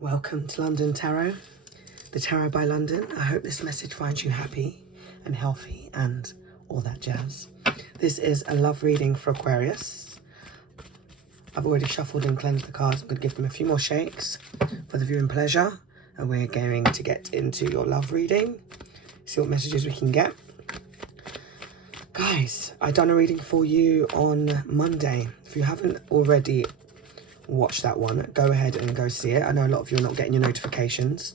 Welcome to London Tarot, the Tarot by London. I hope this message finds you happy and healthy and all that jazz. This is a love reading for Aquarius. I've already shuffled and cleansed the cards. I'm going to give them a few more shakes for the viewing pleasure. And we're going to get into your love reading. See what messages we can get. Guys, I've done a reading for you on Monday. If you haven't already watch that one, go ahead and go see it. I know a lot of you are not getting your notifications.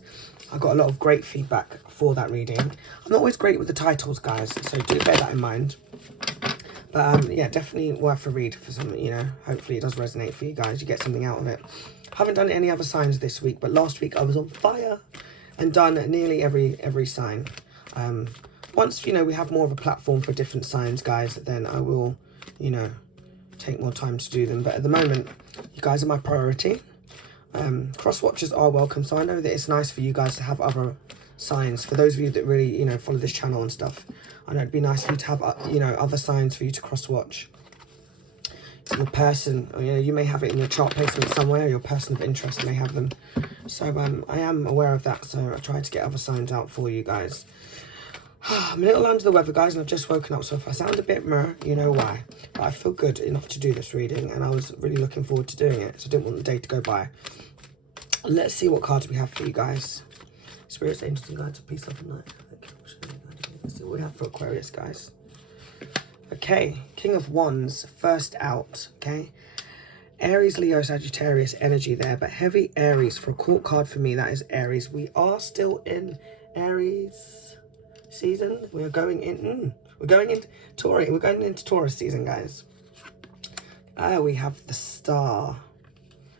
I got a lot of great feedback for that reading. I'm not always great with the titles, guys, so do bear that in mind. But yeah, definitely worth a read for some, you know, hopefully it does resonate for you guys. You get something out of it. Haven't done any other signs this week, but last week I was on fire and done nearly every sign. Once, you know, we have more of a platform for different signs, guys, then I will, you know, take more time to do them. But at the moment, you guys are my priority. Cross watchers are welcome, so I know that it's nice for you guys to have other signs. For those of you that really, you know, follow this channel and stuff, I know it'd be nice for you to have, you know, other signs for you to cross watch. So your person, or, you know, you may have it in your chart placement somewhere. Your person of interest may have them. So I am aware of that. So I try to get other signs out for you guys. I'm a little under the weather, guys, and I've just woken up, so if I sound a bit meh, you know why. But I feel good enough to do this reading, and I was really looking forward to doing it, so I didn't want the day to go by. Let's see what cards we have for you guys. Spirits, angels, and guides of peace, love, and light. Let's see what we have for Aquarius, guys. Okay, King of Wands, first out, okay. Aries, Leo, Sagittarius energy there, but heavy Aries for a court card for me. That is Aries. We are still in Aries season. We're going into Taurus. We're going into Taurus season, guys. We have the Star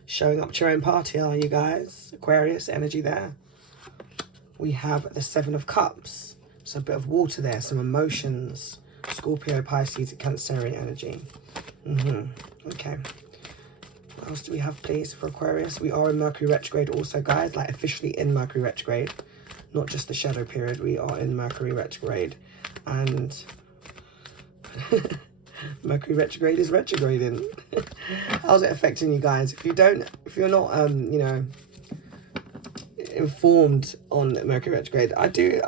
showing up to your own party, are you guys? Aquarius energy there. We have the Seven of Cups, so a bit of water there, some emotions. Scorpio, Pisces, Cancerian energy. Okay, what else do we have, please, for Aquarius? We are in Mercury retrograde also, guys, like officially in Mercury retrograde. Not just the shadow period, we are in Mercury retrograde. And Mercury retrograde is retrograding. How's it affecting you guys? If you're not you know, informed on Mercury retrograde, I do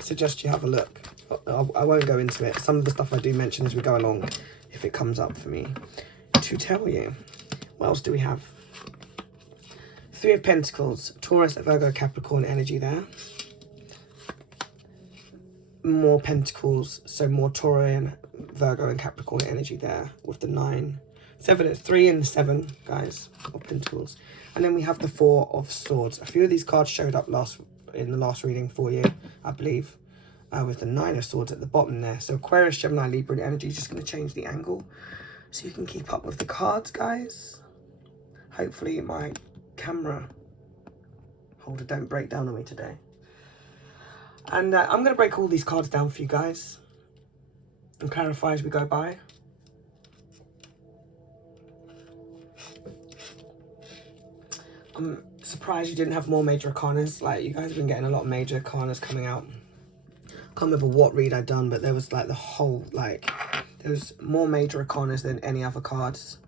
suggest you have a look. I won't go into it. Some of the stuff I do mention as we go along, if it comes up for me to tell you. What else do we have? Three of Pentacles, Taurus, Virgo, Capricorn energy there. More Pentacles, so more Taurian, Virgo, and Capricorn energy there with the 9. 3 and 7, guys, of Pentacles. And then we have the Four of Swords. A few of these cards showed up in the last reading for you, I believe, with the 9 of Swords at the bottom there. So Aquarius, Gemini, Libra energy. Just going to change the angle so you can keep up with the cards, guys. Hopefully my camera holder don't break down on me today. And I'm going to break all these cards down for you guys and clarify as we go by. I'm surprised you didn't have more major arcanas. Like, you guys have been getting a lot of major arcanas coming out. Can't remember what read I'd done, but there was like the whole, like, there was more major arcanas than any other cards.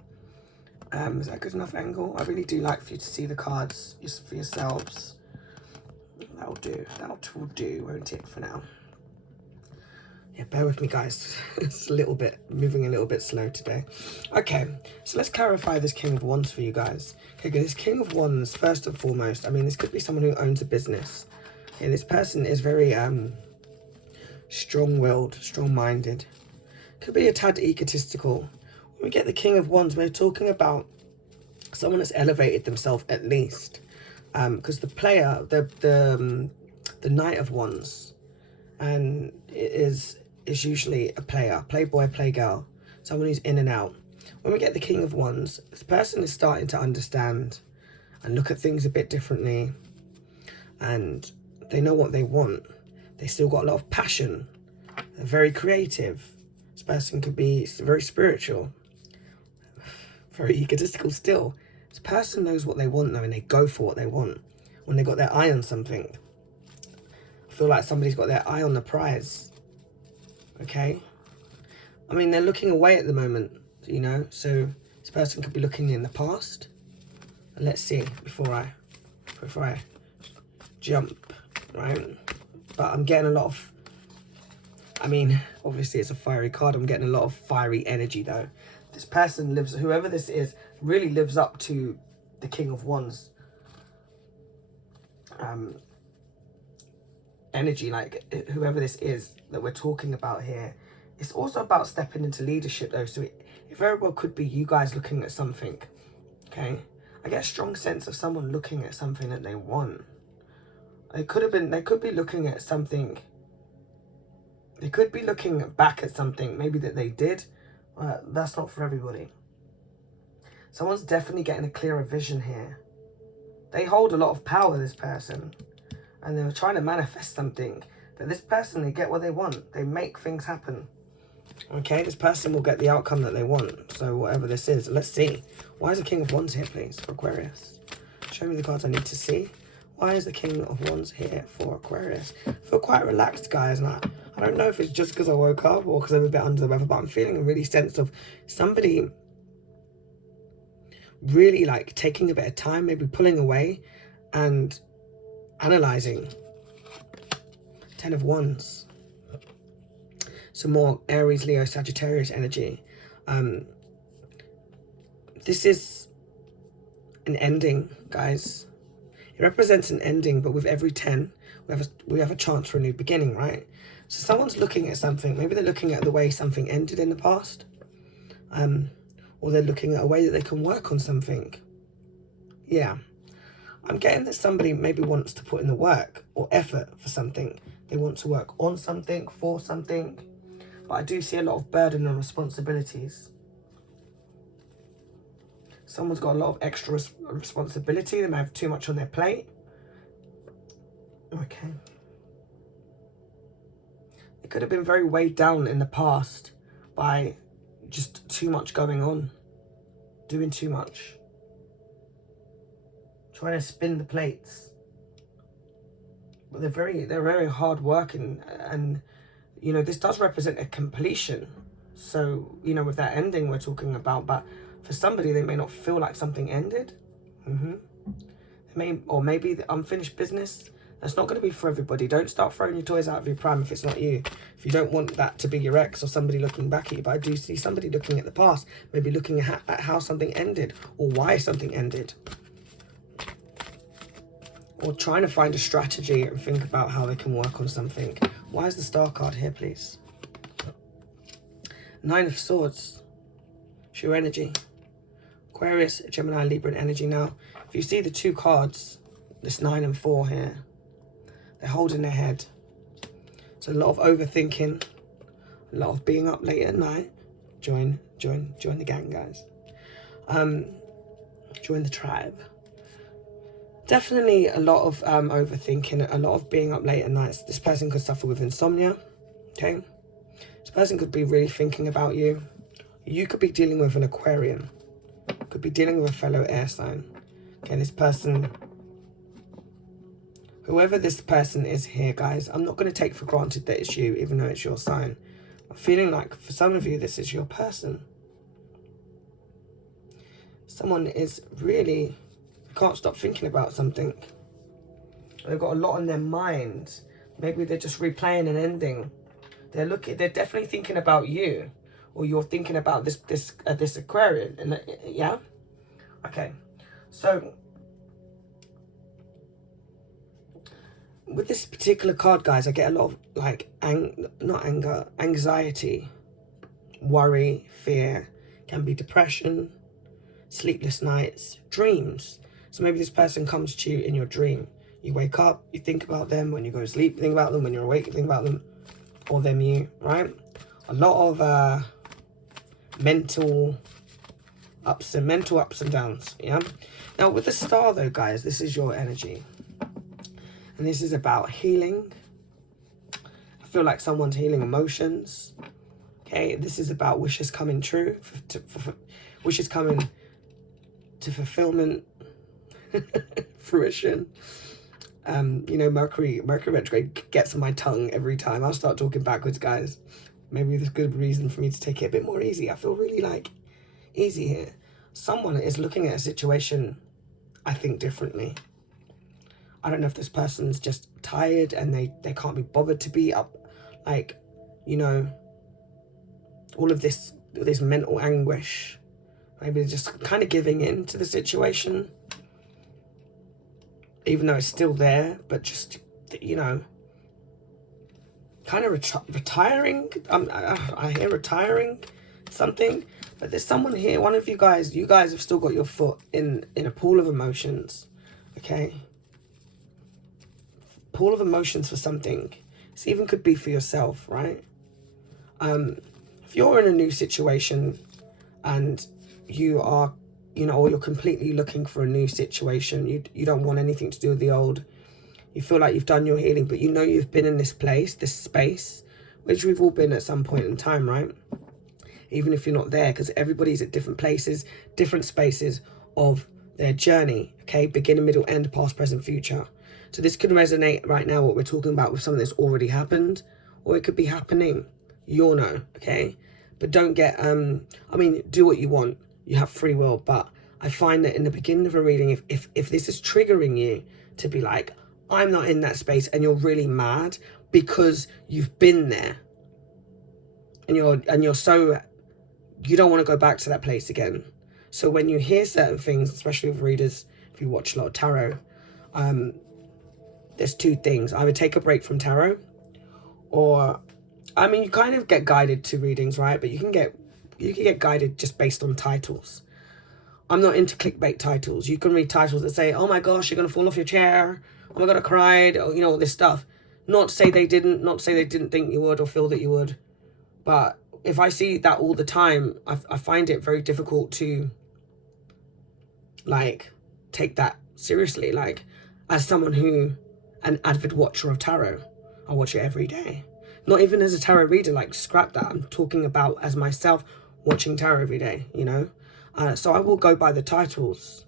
Is that a good enough angle? I really do like for you to see the cards just for yourselves. That'll do. That will do, won't it, for now? Yeah, bear with me, guys. It's moving a little bit slow today. Okay, so let's clarify this King of Wands for you guys. Okay, this King of Wands, first and foremost, I mean, this could be someone who owns a business. And this person is very strong-willed, strong-minded. Could be a tad egotistical. When we get the King of Wands, we're talking about someone that's elevated themselves at least. Because the player, the Knight of Wands, and it is usually a player, playboy, playgirl, someone who's in and out. When we get the King of Wands, this person is starting to understand and look at things a bit differently, and they know what they want. They still got a lot of passion. They're very creative. This person could be very spiritual, very egotistical still. This person knows what they want though, and they go for what they want when they got their eye on something. I feel like somebody's got their eye on the prize. Okay? I mean, they're looking away at the moment, you know, so this person could be looking in the past. And let's see, before I before I jump, right? But I'm getting a lot of, I mean, obviously it's a fiery card. I'm getting a lot of fiery energy though. This person lives, whoever this is, really lives up to the King of Wands energy. Like whoever this is that we're talking about here, it's also about stepping into leadership though. So it very well could be you guys looking at something, okay? I get a strong sense of someone looking at something that they want. They could be looking at something. They could be looking back at something maybe that they did. That's not for everybody. Someone's definitely getting a clearer vision here. They hold a lot of power, this person. And they're trying to manifest something. But this person, they get what they want. They make things happen. Okay, this person will get the outcome that they want. So whatever this is, let's see. Why is the King of Wands here, please, for Aquarius? Show me the cards I need to see. Why is the King of Wands here for Aquarius? I feel quite relaxed, guys. And I don't know if it's just because I woke up or because I'm a bit under the weather, but I'm feeling a really sense of somebody really like taking a bit of time, maybe pulling away and analyzing. 10 of Wands. Some more Aries, Leo, Sagittarius energy. This is an ending, guys. It represents an ending, but with every 10, we have a chance for a new beginning, right? So someone's looking at something. Maybe they're looking at the way something ended in the past. Or they're looking at a way that they can work on something. Yeah. I'm getting that somebody maybe wants to put in the work or effort for something. They want to work on something, for something. But I do see a lot of burden and responsibilities. Someone's got a lot of extra responsibility. They may have too much on their plate. Okay. They could have been very weighed down in the past by just too much going on. Doing too much. Trying to spin the plates. But they're very hard working, and you know, this does represent a completion. So, you know, with that ending we're talking about, but for somebody, they may not feel like something ended. Or maybe the unfinished business. That's not going to be for everybody. Don't start throwing your toys out of your pram if it's not you. If you don't want that to be your ex or somebody looking back at you. But I do see somebody looking at the past, maybe looking at how something ended or why something ended. Or trying to find a strategy and think about how they can work on something. Why is the Star card here, please? 9 of Swords. It's your energy. Aquarius, Gemini, Libra energy. Now, if you see the 2 cards, this 9 and 4 here, they're holding their head. So a lot of overthinking, a lot of being up late at night. Join the gang, guys. Join the tribe. Definitely a lot of overthinking, a lot of being up late at nights. This person could suffer with insomnia, okay? This person could be really thinking about you. You could be dealing with an Aquarian. Could be dealing with a fellow air sign. Okay, this person, whoever this person is here, guys, I'm not going to take for granted that it's you, even though it's your sign. I'm feeling like for some of you, this is your person. Someone is really... can't stop thinking about something. They've got a lot on their mind. Maybe they're just replaying an ending. They're definitely thinking about you, or you're thinking about this Aquarian. And yeah, okay. So with this particular card, guys, I get a lot of like not anger, anxiety, worry, fear. Can be depression, sleepless nights, dreams. So maybe this person comes to you in your dream. You wake up, you think about them. When you go to sleep, you think about them. When you're awake, you think about them. Or them you, right? A lot of mental ups and downs, yeah? Now, with the Star, though, guys, this is your energy. And this is about healing. I feel like someone's healing emotions. Okay, this is about wishes coming true. Wishes coming to fulfillment. Fruition. You know, Mercury retrograde gets on my tongue every time. I'll start talking backwards, guys. Maybe there's good reason for me to take it a bit more easy. I feel really like easy here. Someone is looking at a situation, I think, differently. I don't know if this person's just tired and they can't be bothered to be up, like, you know, all of this mental anguish. Maybe they're just kind of giving in to the situation, even though it's still there, but just, you know, kind of retiring. I hear retiring something, but there's someone here. One of you guys have still got your foot in a pool of emotions, okay? Pool of emotions for something. This even could be for yourself, right? If you're in a new situation and you are, you know, or you're completely looking for a new situation, you don't want anything to do with the old. You feel like you've done your healing, but you know you've been in this place, this space, which we've all been at some point in time, right? Even if you're not there, because everybody's at different places, different spaces of their journey, okay? Beginning, middle, end, past, present, future. So this could resonate right now, what we're talking about, with something that's already happened, or it could be happening. You'll know, okay? But don't get, I mean, do what you want. You have free will, but I find that in the beginning of a reading, if this is triggering you to be like, I'm not in that space, and you're really mad because you've been there, and you're so, you don't want to go back to that place again. So when you hear certain things, especially with readers, if you watch a lot of tarot, there's two things. Either take a break from tarot, or, I mean, you kind of get guided to readings, right? But you can get guided just based on titles. I'm not into clickbait titles. You can read titles that say, oh my gosh, you're going to fall off your chair. Oh my God, I cried. Or, you know, all this stuff. Not to say they didn't think you would or feel that you would. But if I see that all the time, I find it very difficult to, like, take that seriously. Like, as someone who, an avid watcher of tarot, I watch it every day. Not even as a tarot reader, like, scrap that. I'm talking about as myself watching tarot every day, you know? So I will go by the titles.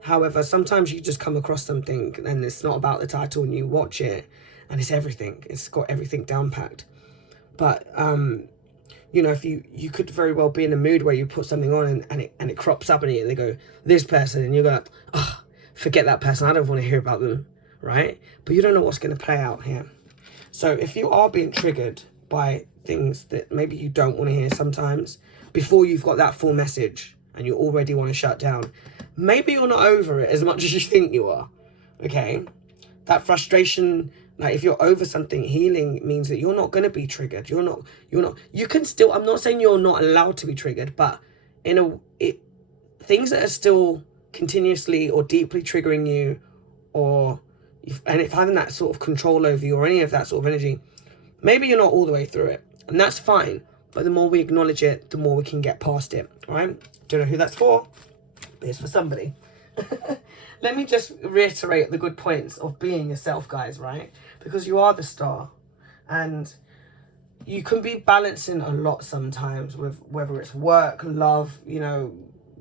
However, sometimes you just come across something and it's not about the title, and you watch it and it's everything. It's got everything down packed. But, you know, if you could very well be in a mood where you put something on and it crops up and they go, this person, and you go, oh, forget that person. I don't want to hear about them, right? But you don't know what's going to play out here. So if you are being triggered by things that maybe you don't want to hear sometimes, before you've got that full message and you already want to shut down, maybe you're not over it as much as you think you are, okay? That frustration, like, if you're over something, healing means that you're not going to be triggered. You can still, I'm not saying you're not allowed to be triggered, but things that are still continuously or deeply triggering you, and if having that sort of control over you or any of that sort of energy, maybe you're not all the way through it, and that's fine. But the more we acknowledge it, the more we can get past it, all right? Don't know who that's for, but it's for somebody. Let me just reiterate the good points of being yourself, guys, right? Because you are the star, and you can be balancing a lot sometimes with whether it's work, love, you know,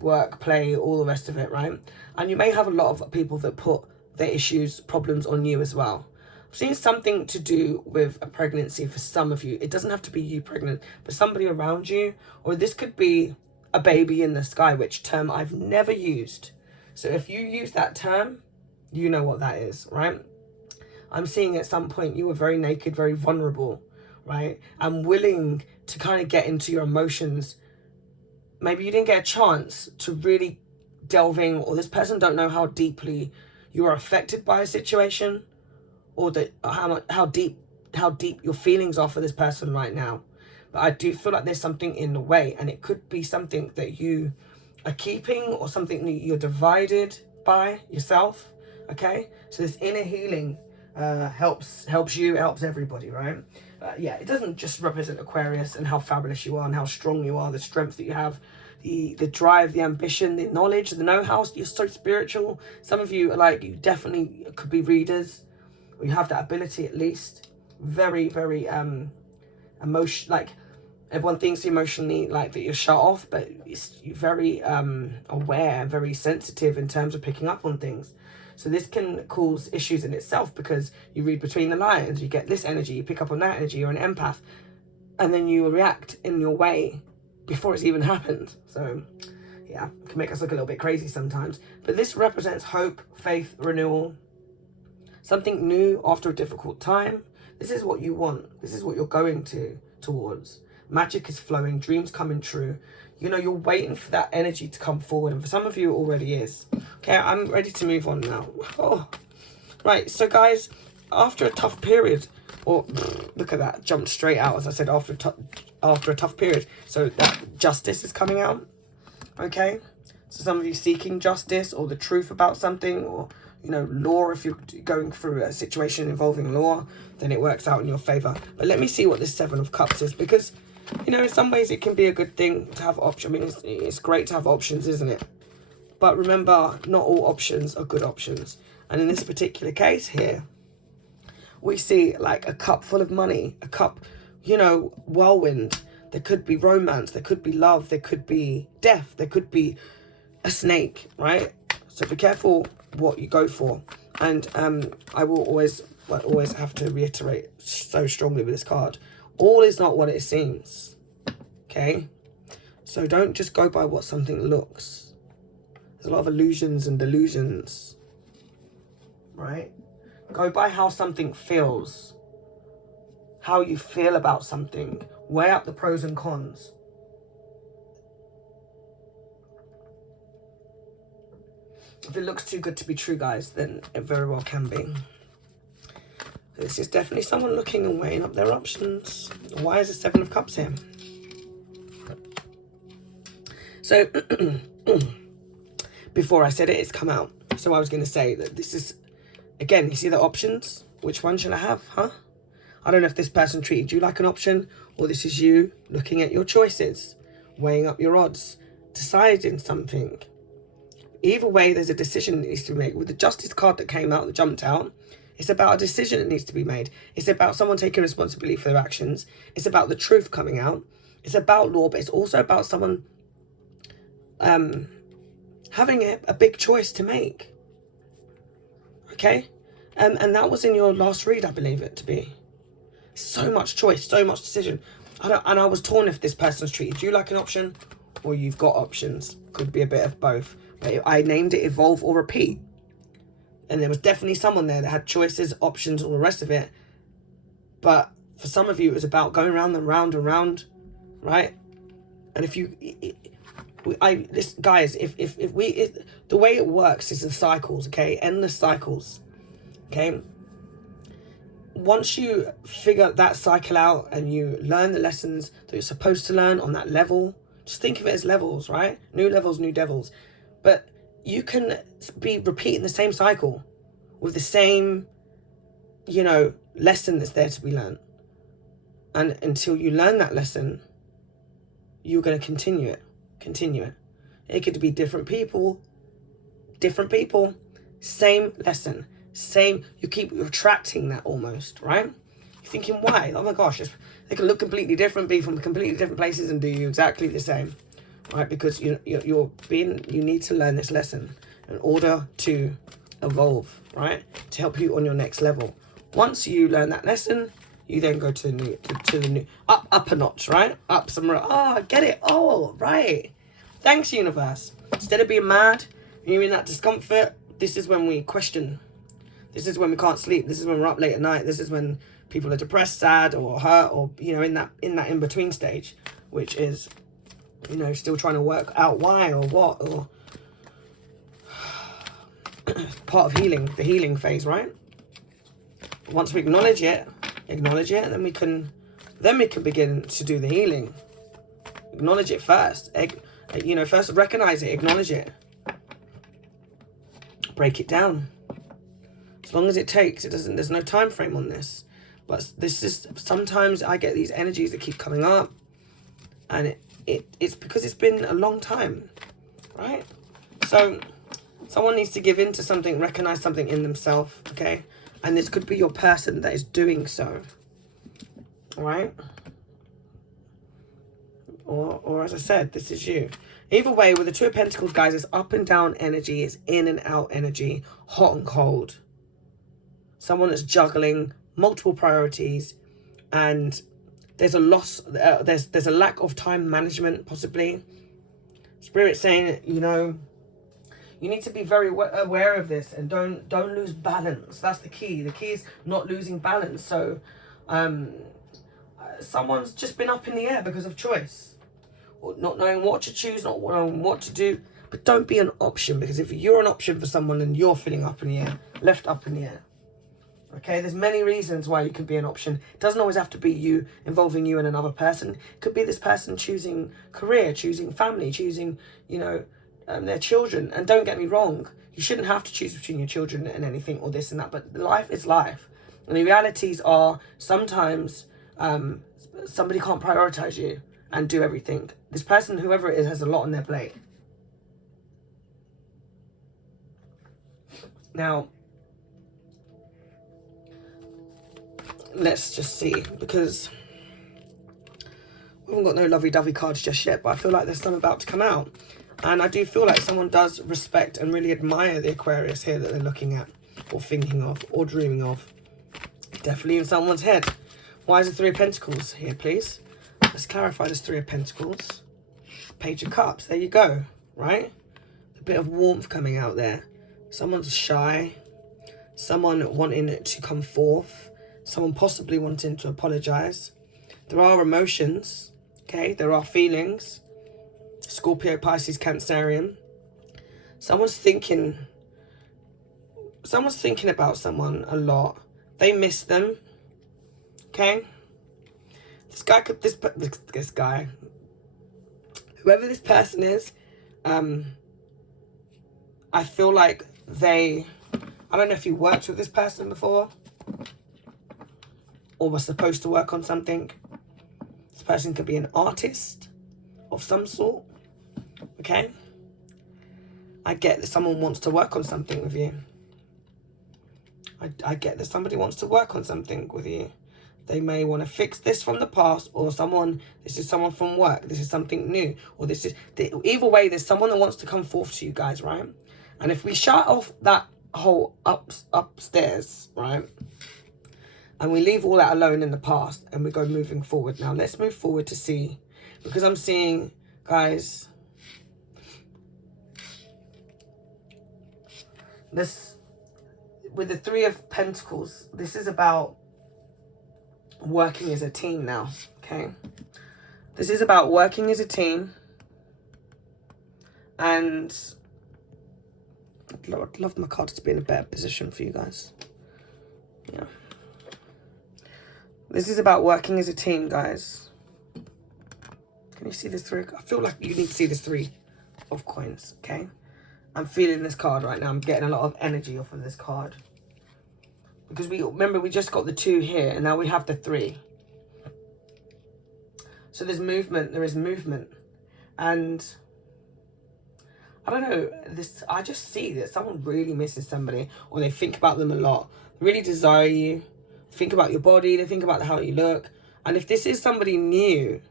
work, play, all the rest of it, right? And you may have a lot of people that put their issues, problems on you as well. I've seen something to do with a pregnancy for some of you. It doesn't have to be you pregnant, but somebody around you, or this could be a baby in the sky, which term I've never used. So if you use that term, you know what that is, right? I'm seeing at some point you were very naked, very vulnerable, right? And willing to kind of get into your emotions. Maybe you didn't get a chance to really delve in, or this person don't know how deeply you are affected by a situation, or that how deep your feelings are for this person right now. But I do feel like there's something in the way, and it could be something that you are keeping, or something that you're divided by yourself, okay? So this inner healing helps you, helps everybody, right? Yeah, it doesn't just represent Aquarius and how fabulous you are and how strong you are, the strength that you have, the drive, the ambition, the knowledge, the know-how. You're so spiritual. Some of you are like, you definitely could be readers, or you have that ability at least. Very, very like, everyone thinks emotionally like that you're shut off, but you're very aware, very sensitive in terms of picking up on things. So this can cause issues in itself, because you read between the lines, you get this energy, you pick up on that energy, you're an empath, and then you react in your way before it's even happened. So yeah, it can make us look a little bit crazy sometimes. But this represents hope, faith, renewal, something new after a difficult time. This is what you want. This is what you're going towards. Magic is flowing, dreams coming true. You know, you're waiting for that energy to come forward, and for some of you it already is. Okay, I'm ready to move on now. Oh, right, so guys, after a tough period, or look at that, jumped straight out, as I said, after a tough period. So that justice is coming out, okay? So some of you seeking justice or the truth about something, or, you know, law. If you're going through a situation involving law, then it works out in your favor. But let me see what this Seven of Cups is, because, you know, in some ways it can be a good thing to have options. I mean, it's great to have options, isn't it? But remember, not all options are good options. And in this particular case here, we see like a cup full of money, a cup, you know, whirlwind. There could be romance, there could be love, there could be death, there could be a snake, right? So be careful what you go for. And I will always have to reiterate so strongly with this card, all is not what it seems, okay? So don't just go by what something looks. There's a lot of illusions and delusions, right? Go by how something feels, how you feel about something. Weigh up the pros and cons. If it looks too good to be true, guys, then it very well can be. This is definitely someone looking and weighing up their options. Why is the Seven of Cups here? So, before I said it, it's come out. So I was going to say that this is, again, you see the options? Which one should I have, huh? I don't know if this person treated you like an option, or this is you looking at your choices, weighing up your odds, deciding something. Either way, there's a decision that needs to be made. With the Justice card that came out, that jumped out, it's about a decision that needs to be made. It's about someone taking responsibility for their actions. It's about the truth coming out. It's about law, but it's also about someone having a big choice to make. Okay? And that was in your last read, I believe it to be. So much choice, so much decision. And I was torn if this person's treated you like an option or you've got options. Could be a bit of both. But I named it Evolve or Repeat. And there was definitely someone there that had choices, options, all the rest of it. But for some of you, it was about going round and round and round, right? And if you... guys, the way it works is the cycles, okay? Endless cycles, okay? Once you figure that cycle out and you learn the lessons that you're supposed to learn on that level, just think of it as levels, right? New levels, new devils. But you can be repeating the same cycle with the same, you know, lesson that's there to be learned. And until you learn that lesson, you're going to continue it. It could be different people, same lesson, same, you keep attracting that almost, right? You're thinking, why? Oh my gosh, they can look completely different, be from completely different places and do you exactly the same, right? Because you need to learn this lesson in order to evolve, right? To help you on your next level. Once you learn that lesson, you then go to the new, up a notch, right? Up some, I get it. Oh, right. Thanks, universe. Instead of being mad, you're in that discomfort, this is when we question. This is when we can't sleep. This is when we're up late at night. This is when people are depressed, sad, or hurt, or, you know, in that in-between stage, which is, you know, still trying to work out why or what, or part of healing, the healing phase, right? Once we acknowledge it, then we can begin to do the healing. Acknowledge it first. You know, first recognize it, acknowledge it. Break it down. As long as it takes, there's no time frame on this. But this is, sometimes I get these energies that keep coming up, and it's because it's been a long time, right? So someone needs to give in to something, recognize something in themselves, okay? And this could be your person that is doing so, all right? Or as I said, this is you. Either way, with the Two of Pentacles, guys, it's up and down energy, it's in and out energy, hot and cold. Someone that's juggling multiple priorities, and there's a loss, there's a lack of time management, possibly. Spirit saying, you know, You need to be very aware of this, and don't lose balance. That's the key. The key is not losing balance. So someone's just been up in the air because of choice, or not knowing what to choose, not knowing what to do. But don't be an option, because if you're an option for someone and you're feeling up in the air, left up in the air. Okay, there's many reasons why you can be an option. It doesn't always have to be you, involving you and another person. It could be this person choosing career, choosing family, choosing, you know, their children. And don't get me wrong, you shouldn't have to choose between your children and anything or this and that. But life is life. And the realities are sometimes somebody can't prioritize you and do everything. This person, whoever it is, has a lot on their plate. Now, let's just see, because we haven't got no lovey-dovey cards just yet, but I feel like there's some about to come out. And I do feel like someone does respect and really admire the Aquarius here that they're looking at, or thinking of, or dreaming of. Definitely in someone's head. Why is the Three of Pentacles here, please? Let's clarify this Three of Pentacles. Page of Cups, there you go, right? A bit of warmth coming out there. Someone's shy. Someone wanting it to come forth. Someone possibly wanting to apologize. There are emotions, okay? There are feelings. Scorpio, Pisces, Cancerian. Someone's thinking about someone a lot. They miss them, okay? This guy, whoever this person is, I feel like I don't know if you worked with this person before, or was supposed to work on something. This person could be an artist of some sort, okay? I get that someone wants to work on something with you. I get that somebody wants to work on something with you. They may want to fix this from the past, or this is someone from work. This is something new, or either way, there's someone that wants to come forth to you guys, right? And if we shut off that whole upstairs, right? And we leave all that alone in the past, and we go moving forward. Now, let's move forward to see, because I'm seeing, guys, this, with the Three of Pentacles, this is about working as a team now, okay? This is about working as a team, and I'd love my cards to be in a better position for you guys. Yeah. This is about working as a team, guys. Can you see this three? I feel like you need to see this Three of Coins, okay? I'm feeling this card right now. I'm getting a lot of energy off of this card. Because remember, we just got the 2 here, and now we have the 3. So there's movement. There is movement. And I don't know, I just see that someone really misses somebody, or they think about them a lot. They really desire you. Think about your body. They think about how you look. And if this is somebody new,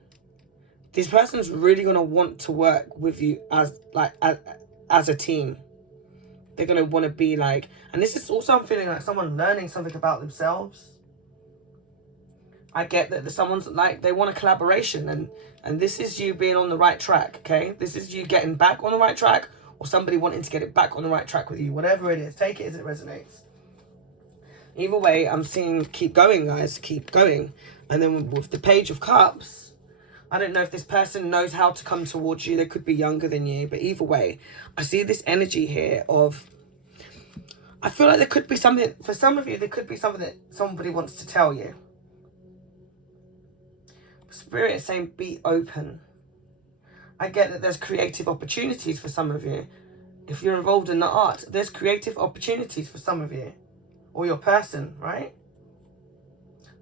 this person's really going to want to work with you as a team. They're going to want to be like, and this is also, I'm feeling like someone learning something about themselves. I get that someone's like, they want a collaboration, and this is you being on the right track, okay? This is you getting back on the right track, or somebody wanting to get it back on the right track with you. Whatever it is, take it as it resonates. Either way, I'm seeing keep going, guys, keep going. And then with the Page of Cups, I don't know if this person knows how to come towards you. They could be younger than you, but either way, I see this energy here of, I feel like there could be something, for some of you, there could be something that somebody wants to tell you. Spirit is saying be open. I get that there's creative opportunities for some of you. If you're involved in the art, there's creative opportunities for some of you. Or your person, right?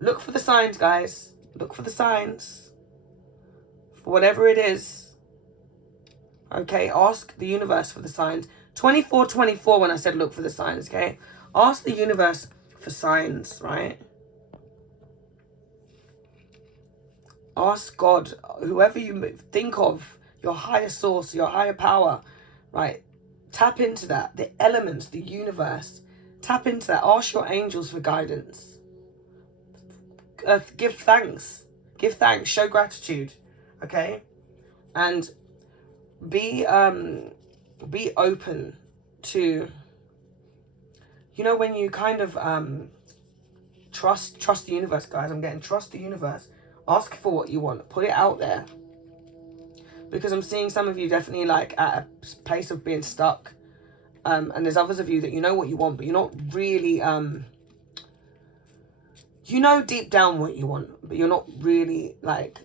Look for the signs, guys. Look for the signs. For whatever it is. Okay, ask the universe for the signs. 24/24 when I said look for the signs, okay? Ask the universe for signs, right? Ask God, whoever you think of, your higher source, your higher power, right? Tap into that. The elements, the universe. Tap into that. Ask your angels for guidance. Give thanks. Give thanks. Show gratitude. Okay? And be open to, you know, when you kind of trust the universe, guys. I'm getting trust the universe. Ask for what you want. Put it out there. Because I'm seeing some of you definitely like at a place of being stuck. And there's others of you that you know what you want, but you're not really, you know deep down what you want, but you're not really like,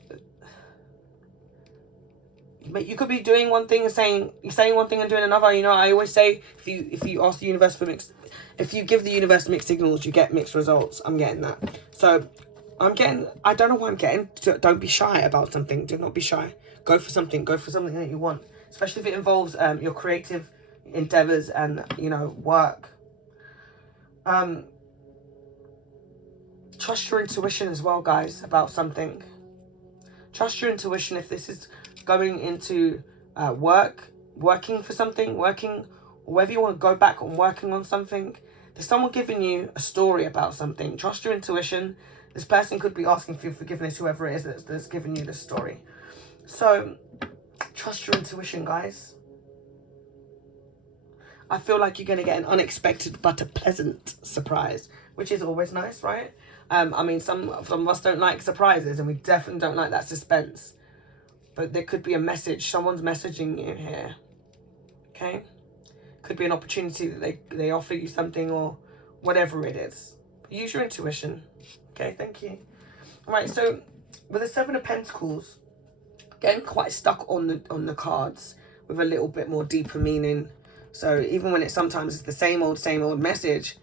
you could be doing one thing and saying one thing and doing another. You know, I always say, if you ask the universe for mixed, if you give the universe mixed signals, you get mixed results. I'm getting that. So I don't know why I'm getting, don't be shy about something. Do not be shy. Go for something that you want, especially if it involves your creative endeavors and, you know, work. Trust your intuition as well, guys, about something. Trust your intuition if this is going into working for something, or whether you want to go back on working on something. There's someone giving you a story about something. Trust your intuition. This person could be asking for your forgiveness, whoever it is that's giving you the story. So, trust your intuition, guys. I feel like you're going to get an unexpected but a pleasant surprise, which is always nice, right? I mean, some of us don't like surprises, and we definitely don't like that suspense. But there could be a message. Someone's messaging you here. Okay? Could be an opportunity that they offer you something or whatever it is. Use your intuition. Okay, thank you. All right, so with the Seven of Pentacles, getting quite stuck on the cards with a little bit more deeper meaning. So even when sometimes it's the same old message,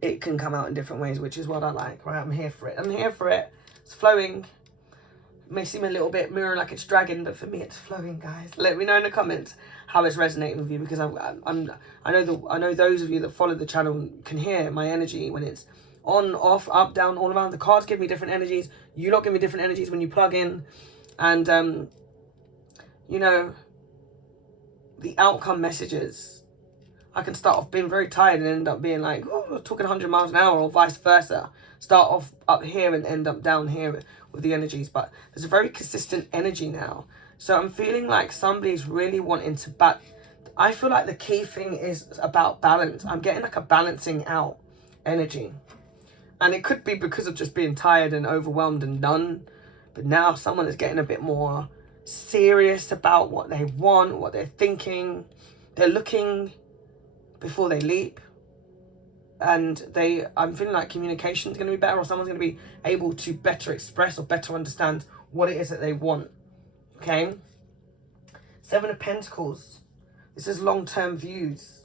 it can come out in different ways, which is what I like, right? I'm here for it. It's flowing. It may seem a little bit mirror like it's dragging, but for me it's flowing, guys. Let me know in the comments how it's resonating with you, because I know those of you that follow the channel can hear my energy when it's on, off, up, down, all around. The cards give me different energies. You lot give me different energies when you plug in. And, you know, the outcome messages. I can start off being very tired and end up being like, oh, talking 100 miles an hour, or vice versa. Start off up here and end up down here with the energies. But there's a very consistent energy now. So I'm feeling like somebody's really wanting to I feel like the key thing is about balance. I'm getting like a balancing out energy. And it could be because of just being tired and overwhelmed and done. But now someone is getting a bit more serious about what they want, what they're thinking. They're looking before they leap. And I'm feeling like communication is going to be better, or someone's going to be able to better express or better understand what it is that they want. Okay? Seven of Pentacles. This is long-term views.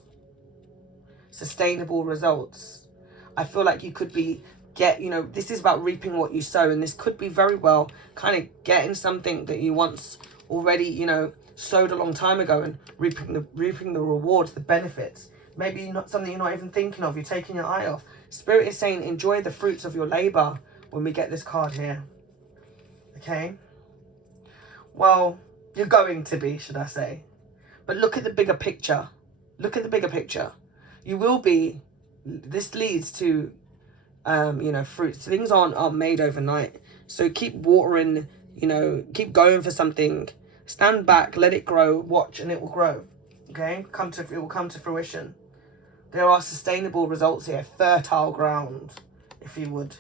Sustainable results. I feel like you could be this is about reaping what you sow, and this could be very well kind of getting something that you once already, you know, sowed a long time ago, and reaping the rewards, the benefits. Maybe not something you're not even thinking of. You're taking your eye off. Spirit is saying enjoy the fruits of your labor when we get this card here. Okay? Well, you're going to be, should I say. But look at the bigger picture. Look at the bigger picture. You will be. This leads to, you know, fruits. Things aren't made overnight. So keep watering, you know, keep going for something. Stand back, let it grow, watch, and it will grow. Okay? It will come to fruition. There are sustainable results here. Fertile ground, if you would.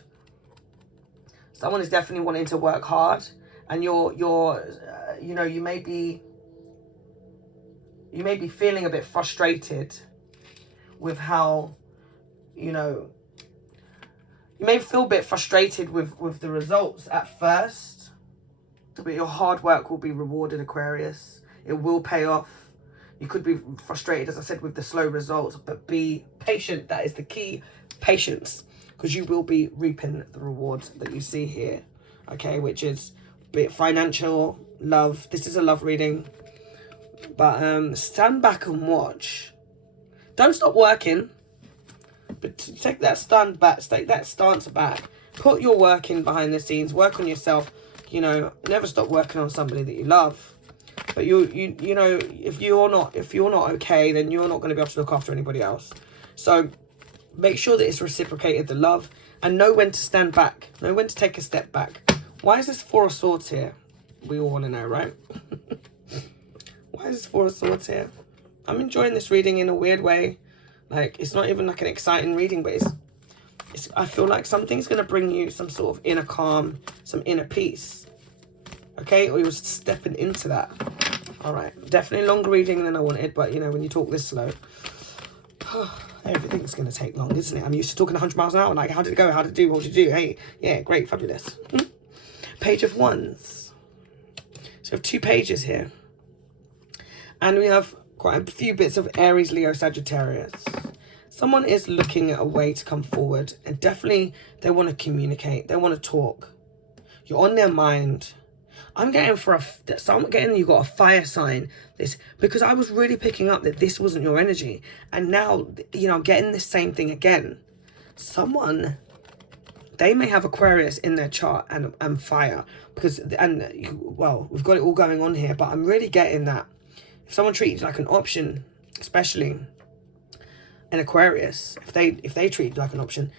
Someone is definitely wanting to work hard, and you know, you may be feeling a bit frustrated with how, you know, you may feel a bit frustrated with the results at first, but your hard work will be rewarded, Aquarius. It will pay off. You could be frustrated, as I said, with the slow results, but be patient. That is the key, patience, because you will be reaping the rewards that you see here, okay, which is be it financial, love. This is a love reading, but stand back and watch. Don't stop working, but take that stance back. Put your work in behind the scenes. Work on yourself. You know, never stop working on somebody that you love. But you know, if you're not okay, then you're not going to be able to look after anybody else. So make sure that it's reciprocated, the love, and know when to stand back. Know when to take a step back. Why is this Four of Swords here? We all want to know, right? Why is this Four of Swords here? I'm enjoying this reading in a weird way. Like, it's not even like an exciting reading, but I feel like something's going to bring you some sort of inner calm, some inner peace. Okay, or you're stepping into that. All right, definitely longer reading than I wanted, but you know, when you talk this slow, everything's going to take long, isn't it? I'm used to talking 100 miles an hour. Like, how did it go? How did it do? What did you do? Hey, yeah, great, fabulous. Page of Wands. So we have 2 pages here. And we have quite a few bits of Aries, Leo, Sagittarius. Someone is looking at a way to come forward, and definitely they want to communicate. They want to talk. You're on their mind. I'm getting you got a fire sign. This, because I was really picking up that this wasn't your energy. And now, you know, I'm getting the same thing again. Someone, they may have Aquarius in their chart and fire. Well, we've got it all going on here, but I'm really getting that. If someone treats you like an option, especially an Aquarius, if they treat you like an option,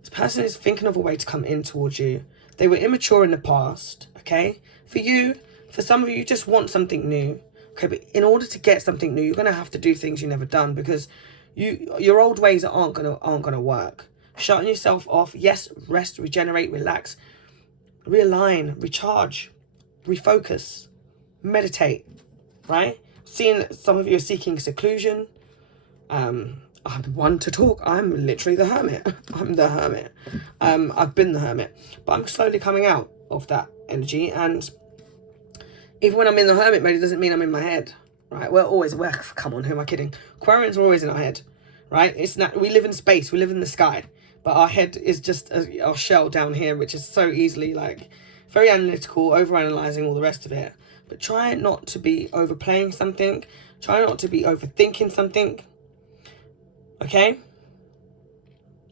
this person is thinking of a way to come in towards you. They were immature in the past, okay? For some of you just want something new, okay? But in order to get something new, you're gonna have to do things you've never done, because your old ways aren't gonna work. Shutting yourself off, yes, rest, regenerate, relax, realign, recharge, refocus, meditate, right? Seeing some of you are seeking seclusion. I'm one to talk. I'm literally the hermit. I'm the hermit. I've been the hermit, but I'm slowly coming out of that energy. And even when I'm in the hermit mode, it doesn't mean I'm in my head, right? Come on, who am I kidding? Aquarians are always in our head, right? It's not, we live in space, we live in the sky, but our head is just our shell down here, which is so easily like very analytical, overanalyzing all the rest of it. But try not to be overplaying something. Try not to be overthinking something. Okay?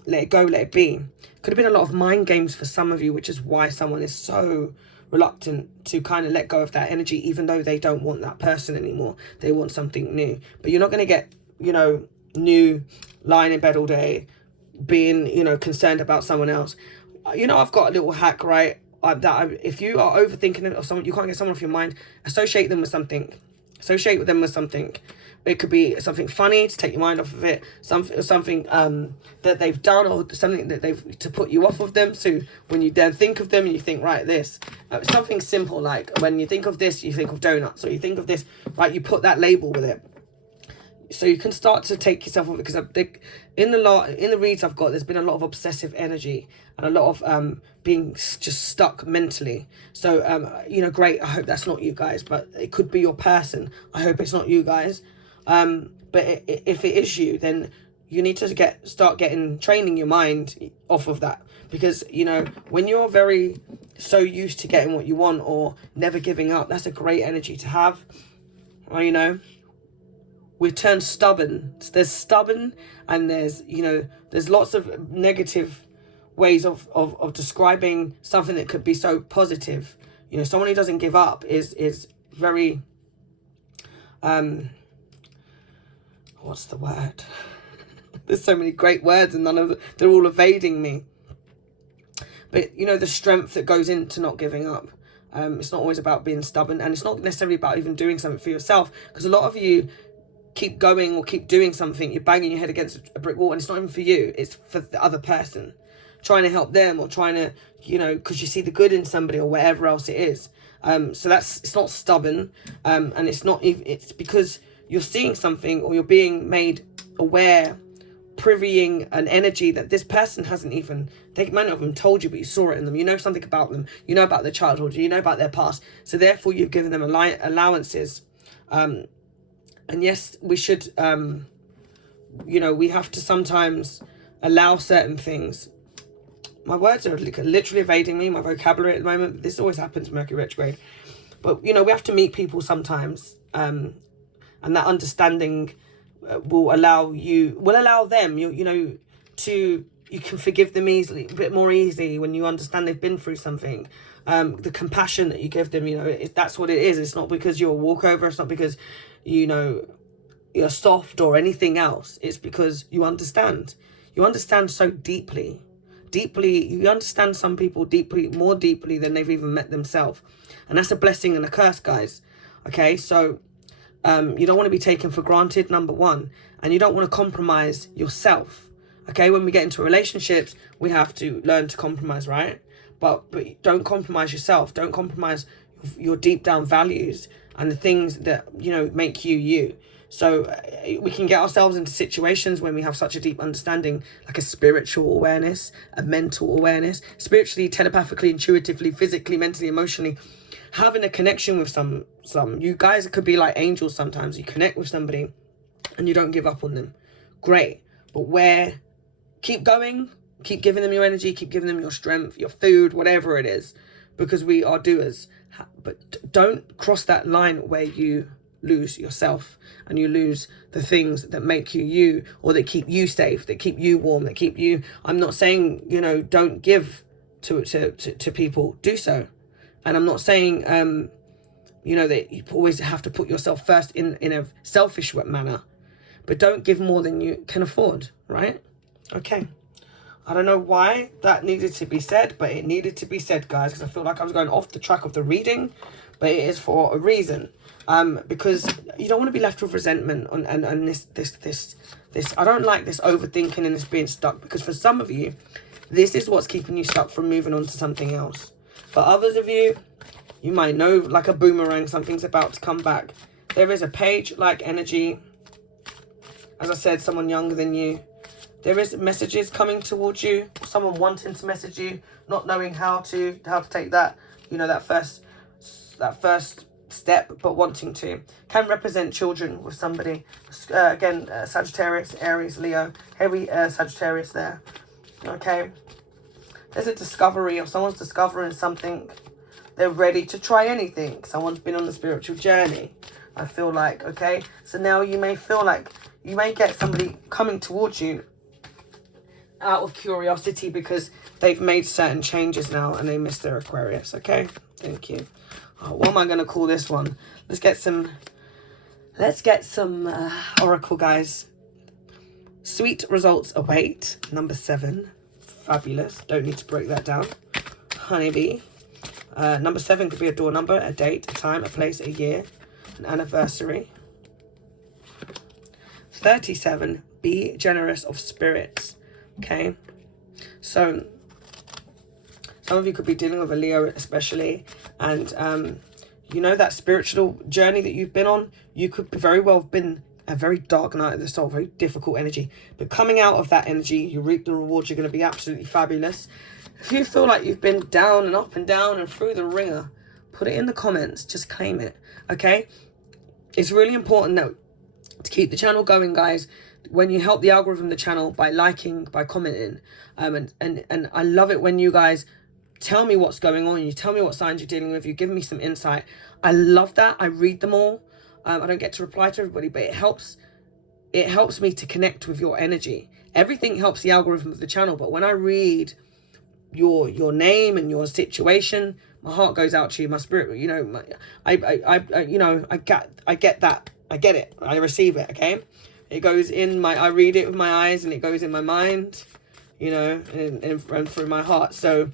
Let it go, let it be. Could have been a lot of mind games for some of you, which is why someone is so reluctant to kind of let go of that energy, even though they don't want that person anymore. They want something new. But you're not going to get, you know, new, lying in bed all day, being, you know, concerned about someone else. You know, I've got a little hack, right? If you are overthinking it or someone, you can't get someone off your mind, associate them with something. Associate them with something. It could be something funny to take your mind off of it, something that they've done, or something that to put you off of them. So when you then think of them, you think, right, this. Something simple, like when you think of this, you think of donuts, or you think of this, right, you put that label with it. So you can start to take yourself off, because I think in the reads I've got, there's been a lot of obsessive energy and a lot of being just stuck mentally. So you know, great. I hope that's not you guys, but it could be your person. I hope it's not you guys. But if it is you, then you need to start training your mind off of that, because you know, when you're so used to getting what you want or never giving up, that's a great energy to have. Well, you know, we turn stubborn. There's stubborn, and there's, you know, there's lots of negative ways of describing something that could be so positive. You know, someone who doesn't give up is very what's the word? There's so many great words, and they're all evading me. But you know, the strength that goes into not giving up. It's not always about being stubborn, and it's not necessarily about even doing something for yourself, because a lot of you keep going or keep doing something, you're banging your head against a brick wall, and it's not even for you, it's for the other person, trying to help them, or trying to, you know, because you see the good in somebody or whatever else it is. So it's not stubborn, and it's not even, it's because you're seeing something, or you're being made aware, privying an energy that this person hasn't even, they might not have even told you, but you saw it in them. You know something about them, you know about their childhood, you know about their past, so therefore you've given them allowances. And yes, we should, you know, we have to sometimes allow certain things. My words are literally evading me, my vocabulary at the moment. This always happens, Mercury retrograde. But, you know, we have to meet people sometimes. And that understanding will allow them, you know, you can forgive them easily, a bit more easily when you understand they've been through something. The compassion that you give them, you know, that's what it is. It's not because you're a walkover. It's not because, you know, you're soft or anything else. It's because you understand. You understand so deeply. You understand some people more deeply than they've even met themselves. And that's a blessing and a curse, guys. Okay, so You don't want to be taken for granted, number one. And you don't want to compromise yourself. Okay, when we get into relationships, we have to learn to compromise, right? But don't compromise yourself. Don't compromise your deep down values and the things that, you know, make you you. So we can get ourselves into situations when we have such a deep understanding, like a spiritual awareness, a mental awareness, spiritually, telepathically, intuitively, physically, mentally, emotionally, having a connection with some you guys, it could be like angels sometimes. You connect with somebody and you don't give up on them. Great. But keep going, keep giving them your energy, keep giving them your strength, your food, whatever it is, because we are doers. But don't cross that line where you lose yourself and you lose the things that make you you, or that keep you safe, that keep you warm, that keep you. I'm not saying, you know, don't give to people. Do so. And I'm not saying, you know, that you always have to put yourself first in a selfish manner. But don't give more than you can afford, right? Okay. I don't know why that needed to be said, but it needed to be said, guys, because I feel like I was going off the track of the reading, but it is for a reason. Because you don't want to be left with resentment and this. I don't like this overthinking and this being stuck, because for some of you, this is what's keeping you stuck from moving on to something else. For others of you, you might know, like a boomerang, something's about to come back. There is a page-like energy. As I said, someone younger than you. There is messages coming towards you. Someone wanting to message you, not knowing how to take that, you know, that first step, but wanting to. Can represent children with somebody. Again, Sagittarius, Aries, Leo. Heavy Sagittarius there. Okay. There's a discovery, or someone's discovering something. They're ready to try anything. Someone's been on the spiritual journey, I feel like, okay? So now you may feel like you may get somebody coming towards you out of curiosity because they've made certain changes now and they miss their Aquarius, okay? Thank you. Oh, what am I going to call this one? Let's get some oracle, guys. Sweet results await. Number 7. Fabulous. Don't need to break that down. Honeybee. Number 7 could be a door number, a date, a time, a place, a year, an anniversary. 37. Be generous of spirits. Okay. So some of you could be dealing with a Leo especially. And, you know, that spiritual journey that you've been on, you could very well have been a very dark night of the soul, very difficult energy. But coming out of that energy, you reap the rewards. You're going to be absolutely fabulous. If you feel like you've been down and up and down and through the ringer, put it in the comments. Just claim it, okay? It's really important that to keep the channel going, guys, when you help the algorithm, the channel, by liking, by commenting. And I love it when you guys tell me what's going on. You tell me what signs you're dealing with. You give me some insight. I love that. I read them all. I don't get to reply to everybody, but it helps me to connect with your energy. Everything helps the algorithm of the channel, but when I read your name and your situation, my heart goes out to you. My spirit, you know, I get that. I get it. I receive it. Okay, it goes in I read it with my eyes, and it goes in my mind, you know, and through my heart. So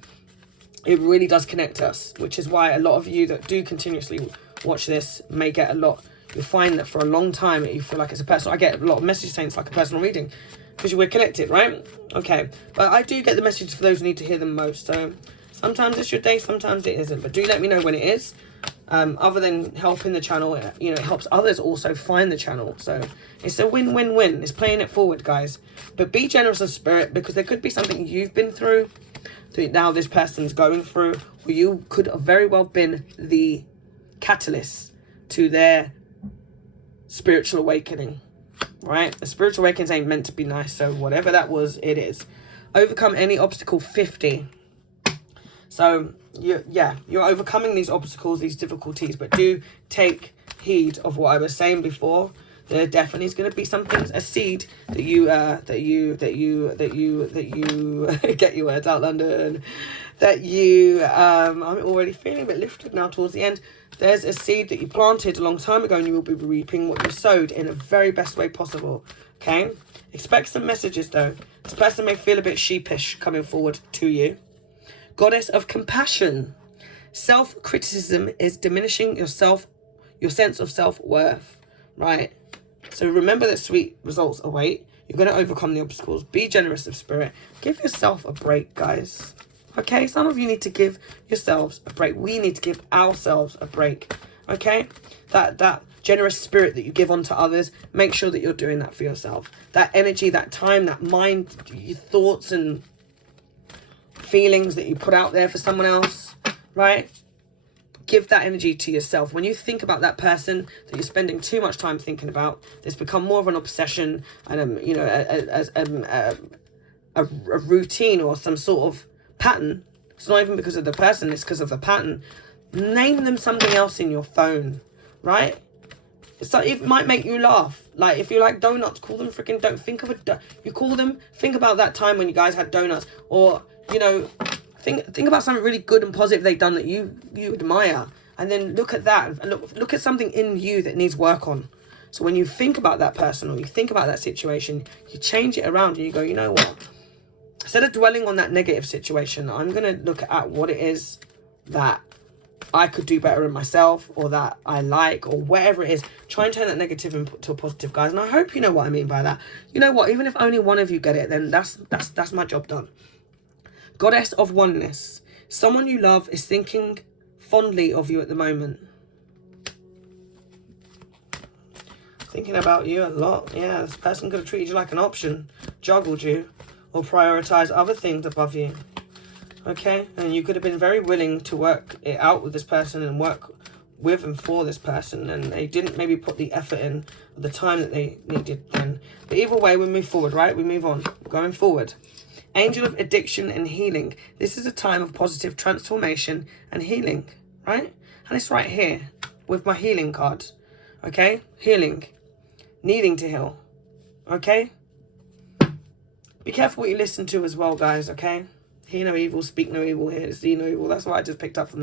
it really does connect us, which is why a lot of you that do continuously watch this may get a lot. You'll find that for a long time you feel like it's a personal. I get a lot of messages saying it's like a personal reading because we're connected, right? Okay, but I do get the messages for those who need to hear them most. So sometimes it's your day, sometimes it isn't. But do let me know when it is. Other than helping the channel, you know, it helps others also find the channel. So it's a win-win-win. It's playing it forward, guys. But be generous of spirit, because there could be something you've been through that now this person's going through, or you could have very well been the catalyst to their spiritual awakening, right? The spiritual awakenings ain't meant to be nice, so whatever that was, it is. Overcome any obstacle, 50. So you're overcoming these obstacles, these difficulties, but do take heed of what I was saying before. There definitely is going to be something, a seed that you get your words out, London, that you I'm already feeling a bit lifted now towards the end. There's a seed that you planted a long time ago, and you will be reaping what you sowed in the very best way possible. Okay, expect some messages though. This person may feel a bit sheepish coming forward to you. Goddess of compassion. Self-criticism is diminishing your sense of self-worth. right? So remember that sweet results await. You're going to overcome the obstacles. Be generous of spirit. Give yourself a break, guys. Okay? Some of you need to give yourselves a break. We need to give ourselves a break. Okay? That generous spirit that you give onto others, make sure that you're doing that for yourself. That energy, that time, that mind, your thoughts and feelings that you put out there for someone else, right? Give that energy to yourself. When you think about that person that you're spending too much time thinking about, it's become more of an obsession and you know, a routine or some sort of pattern. It's not even because of the person, it's because of the pattern. Name them something else in your phone, right? So it might make you laugh. Like if you like donuts, call them freaking don't. Think of you call them. Think about that time when you guys had donuts, or you know. Think about something really good and positive they've done that you admire, and then look at that and look at something in you that needs work on. So when you think about that person or you think about that situation, you change it around and you go, you know what? Instead of dwelling on that negative situation, I'm gonna look at what it is that I could do better in myself, or that I like, or whatever it is. Try and turn that negative into a positive, guys. And I hope you know what I mean by that. You know what? Even if only one of you get it, then that's my job done. Goddess of oneness. Someone you love is thinking fondly of you at the moment. Thinking about you a lot. Yeah, this person could have treated you like an option, juggled you, or prioritized other things above you. Okay? And you could have been very willing to work it out with this person and work with and for this person. And they didn't maybe put the effort in at the time that they needed then. But either way, we move forward, right? We move on. Going forward. Angel of addiction and healing. This is a time of positive transformation and healing, right? And it's right here with my healing card, okay? Healing, needing to heal, okay? Be careful what you listen to as well, guys, okay? Hear no evil, speak no evil, hear, see no evil. That's what I just picked up from